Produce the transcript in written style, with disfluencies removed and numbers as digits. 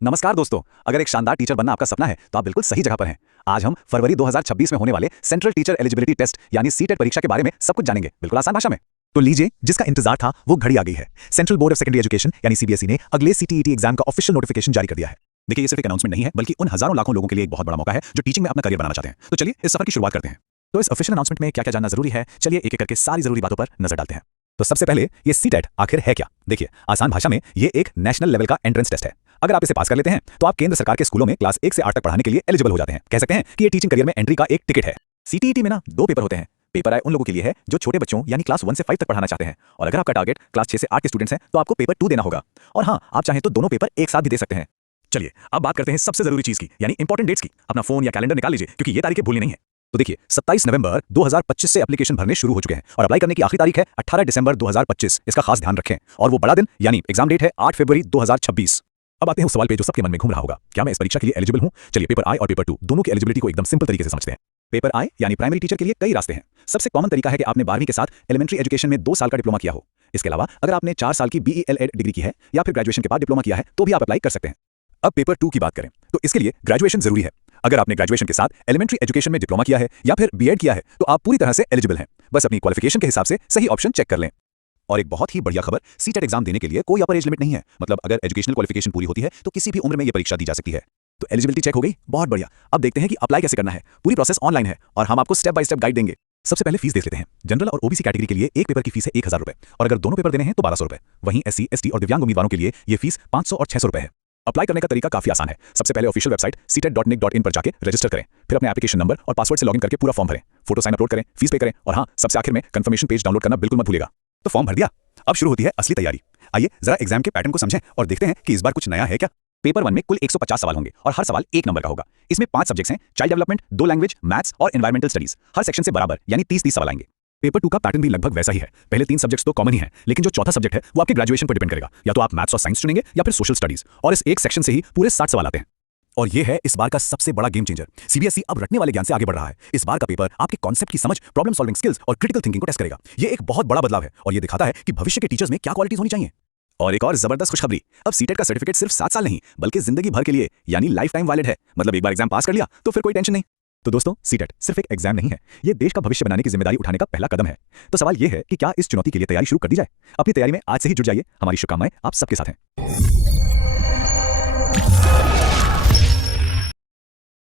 नमस्कार दोस्तों। अगर एक शानदार टीचर बनना आपका सपना है तो आप बिल्कुल सही जगह पर हैं। आज हम फरवरी 2026 में होने वाले सेंट्रल टीचर एलिजिबिलिटी टेस्ट यानी सीटेट परीक्षा के बारे में सब कुछ जानेंगे, बिल्कुल आसान भाषा में। तो लीजिए, जिसका इंतजार था वो घड़ी आ गई है। Central board of secondary education यानी सीबीएसई ने अगले सीटीईटी एग्जाम का ऑफिशियल नोटिफिकेशन जारी कर दिया है। देखिए, ये सिर्फ एक अनाउंसमेंट नहीं है, बल्कि उन हजारों लाखों लोगों के लिए एक बहुत बड़ा मौका है जो टीचिंग में अपना करियर बनाना चाहते हैं। तो चलिए इस सफर की शुरुआत करते हैं। तो इस ऑफिशियल अनाउंसमेंट में क्या क्या जानना जरूरी है, चलिए एक एक करके सारी जरूरी बातों पर नजर डालते हैं। तो सबसे पहले ये सीटेट आखिर है क्या। देखिए, आसान भाषा में ये एक नेशनल लेवल का एंट्रेंस टेस्ट है। अगर आप इसे पास कर लेते हैं तो आप केंद्र सरकार के स्कूलों में क्लास 1 से 8 तक पढ़ाने के लिए एलिजिबल हो जाते हैं। कह सकते हैं कि ये टीचिंग करियर में एंट्री का एक टिकट है। सीटीईटी में ना 2 पेपर होते हैं। पेपर आई उन लोगों के लिए है जो छोटे बच्चों यानी क्लास 1 से 5 तक पढ़ाना चाहते हैं, और अगर आपका टारगेट क्लास 6 से 8 के स्टूडेंट्स हैं तो आपको पेपर 2 देना होगा। और हाँ, आप चाहें तो दोनों पेपर एक साथ भी दे सकते हैं। चलिए अब बात करते हैं सबसे जरूरी चीज की, यानी इंपॉर्टेंट डेट्स की। अपना फोन या कैलेंडर निकाल लीजिए, क्योंकि ये तारीखें भूलनी नहीं है। तो देखिए, 27 नवंबर 2025 से एप्लीकेशन भरने शुरू हो चुके हैं और अप्लाई करने की आखिरी तारीख है 18 दिसंबर 2025। इसका खास ध्यान रखें। और वो बड़ा दिन यानी एग्जाम डेट है 8 फरवरी 2026। अब आते हैं उस सवाल पे जो सबके मन में घूम रहा होगा, क्या मैं इस परीक्षा के लिए एलिजिबल हूं। चलिए, पेपर आई और पेपर 2 दोनों की एलिजिबिलिटी को एकदम सिंपल तरीके से समझते हैं। पेपर आई यानी प्राइमरी टीचर के लिए कई रास्ते हैं। सबसे कॉमन तरीका है कि आपने 12वीं के साथ एलिमेंट्री एजुकेशन में 2 साल का डिप्लोमा किया हो। इसके अलावा अगर आपने 4 साल की बीईएलएड डिग्री की है या फिर ग्रेजुएशन के बाद डिप्लोमा किया है तो भी आप अप्लाई कर सकते हैं। अब पेपर 2 की बात करें तो इसके लिए ग्रेजुएशन जरूरी है। अगर आपने ग्रेजुएशन के साथ एलिमेंट्री एजुकेशन में डिप्लोमा किया है या फिर बीएड किया है तो आप पूरी तरह से एलिजिबल हैं। बस अपनी क्वालिफिकेशन के हिसाब से सही ऑप्शन चेक कर लें। और एक बहुत ही बढ़िया खबर, सीटेट एग्जाम देने के लिए कोई अपर एज लिमिट नहीं है। मतलब अगर एजुकेशनल क्वालिफिकेशन पूरी होती है तो किसी भी उम्र में ये परीक्षा दी जा सकती है। तो एलिजिबिलिटी चेक हो गई, बहुत बढ़िया। अब देखते हैं कि अप्लाई कैसे करना है। पूरी प्रोसेस ऑनलाइन है और हम आपको स्टेप बाय स्टेप गाइड देंगे। सबसे पहले फीस देख लेते हैं। जनरल और ओबीसी कैटेगरी के लिए एक पेपर की फीस है 1000 रुपए, और अगर दोनों पेपर देने हैं तो 1200 रुपए। वहीं एससी, एसटी और दिव्यांग उम्मीदवारों के लिए ये फीस 500 और 600 रुपए है। अप्लाई करने का तरीका काफी आसान है। सबसे पहले ऑफिशियल वेबसाइट setet.nic.in पर जाकर रजिस्टर करें, फिर अपने एप्लीकेशन नंबर और पासवर्ड से लॉगिन करके पूरा फॉर्म भरें, फोटो साइन अपलोड करें, फीस पे करें, और हाँ, सबसे आखिर में कंफर्मेशन पेज डाउनलोड करना बिल्कुल मत भूलिएगा। तो फॉर्म भर दिया, अब शुरू होती है असली तैयारी। आइए जरा एग्जाम के पैटर्न को समझें और देखते हैं कि इस बार कुछ नया है क्या। पेपर 1 में कुल 150 सवाल होंगे और हर सवाल 1 नंबर का होगा। इसमें 5 सब्जेक्ट्स हैं, चाइल्ड डेवलपमेंट, 2 लैंग्वेज, मैथ्स और एनवायरमेंटल स्टडीज। हर सेक्शन से बराबर यानी 30-30 सवाल आएंगे। पेपर 2 का पैटर्न भी लगभग वैसा ही है। पहले 3 सब्जेक्ट्स तो कॉमन ही है, लेकिन जो चौथा सब्जेक्ट है वो आपके ग्रेजुएशन पर डिपेंड करेगा। या तो आप मैथ्स और साइंस चुनेंगे या फिर सोशल स्टडीज, और इस एक सेक्शन से ही पूरे 60 सवाल आते हैं। और ये है इस बार का सबसे बड़ा गेम चेंजर। सीबीएसई अब रटने वाले ज्ञान से आगे बढ़ रहा है। इस बार का पेपर आपके कॉन्सेप्ट की समझ, प्रॉब्लम सॉल्विंग स्किल्स और क्रिटिकल थिंकिंग को टेस्ट करेगा। ये एक बहुत बड़ा बदलाव है और ये दिखाता है कि भविष्य के टीचर्स में क्या क्वालिटीज होनी चाहिए। और एक और जबरदस्त खुशखबरी, अब सीटेट का सर्टिफिकेट सिर्फ 7 साल नहीं बल्कि जिंदगी भर के लिए यानी लाइफ टाइम वैलिड है। मतलब एक बार एग्जाम पास कर लिया तो फिर कोई टेंशन नहीं। तो दोस्तों, सीटेट सिर्फ एक एग्जाम नहीं है, ये देश का भविष्य बनाने की जिम्मेदारी उठाने का पहला कदम है। तो सवाल ये है कि क्या इस चुनौती के लिए तैयारी शुरू कर दी जाए। अपनी तैयारी में आज से ही जुट जाइए। हमारी शुभकामनाएं आप सबके साथ हैं।